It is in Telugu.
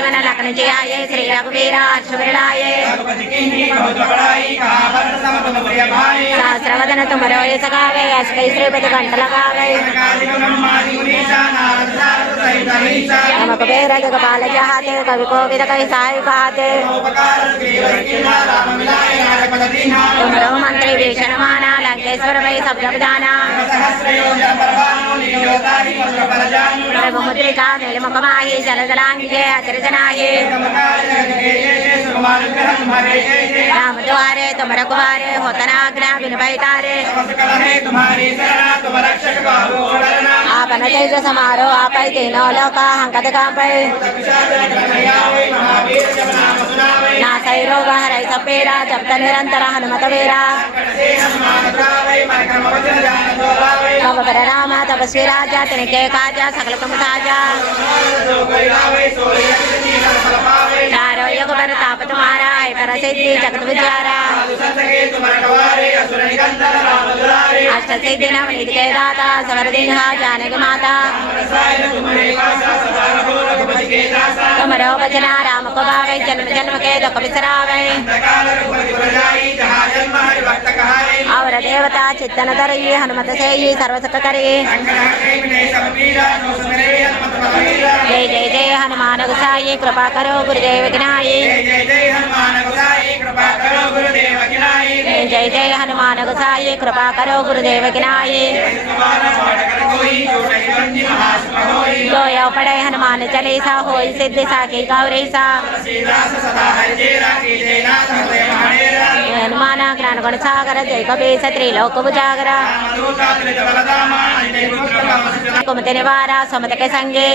జీవన లగ్న జయాయ శ్రీ రఘువీరాశ్వరుడాయ సహస్రవదన తుమరో యసగావే అష్టై శ్రీపతి గంటల గావే నమ కుబేర జగపాల జహాతే కవి కోవిద కవి సాయి గాతే తుమరో మంత్రి భీషణమాన లంకేశ్వర భై సబ్జానా సహస్రయోజన పరమాణు నియోతాని మధుర ముద్రికా నిలముఖమాయి జలజలాంగిజే అతిరజనాయి రామద్వారే తుమర కుమారే హుతనాగ్న వినుపైతారే ఆపన తేజ సమారో ఆపై తేనో లోక హంకత కాంపై నా సైరోగ హరై సపేరా జప్త నిరంతర హనుమత వేరా మమ तपस्वी राजा तिनके काजा सकल तुम साजा चारो युग पर ताप तुम्हारा आय पर सिद्धि जगत विचारा अष्ट सिद्धि नव निधि के दाता सवर दिन हा जाने के माता तुम्हारो बचना राम को भावे जन्म जन्म के दुख बिसरावे और देवता चित्तन धरई हनुमत से ही सर्वसुख करी शंकर हरे विनय सब पीरा जो सुमरे हनुमत बलवीरा जय जय जय हनुमान गुसाई कृपा करो गुरुदेव गिनाई जय जय जय हनुमान गोसाई कृपा करो गुरुदेव की नाई जय जय जय हनुमान गुसाई कृपा करो गुरुदेव गिनाई तुम्हारा पाठ कर कोई जो नहीं बंदी महासुख होई जो यो पढ़े हनुमान चालीसा होई सिद्धि साखी गौरीसा सीदास सदा కనుగొన సాగర జైకవేశ త్రిలోకము జాగర కుమతిని వారా సుమతకే సంగే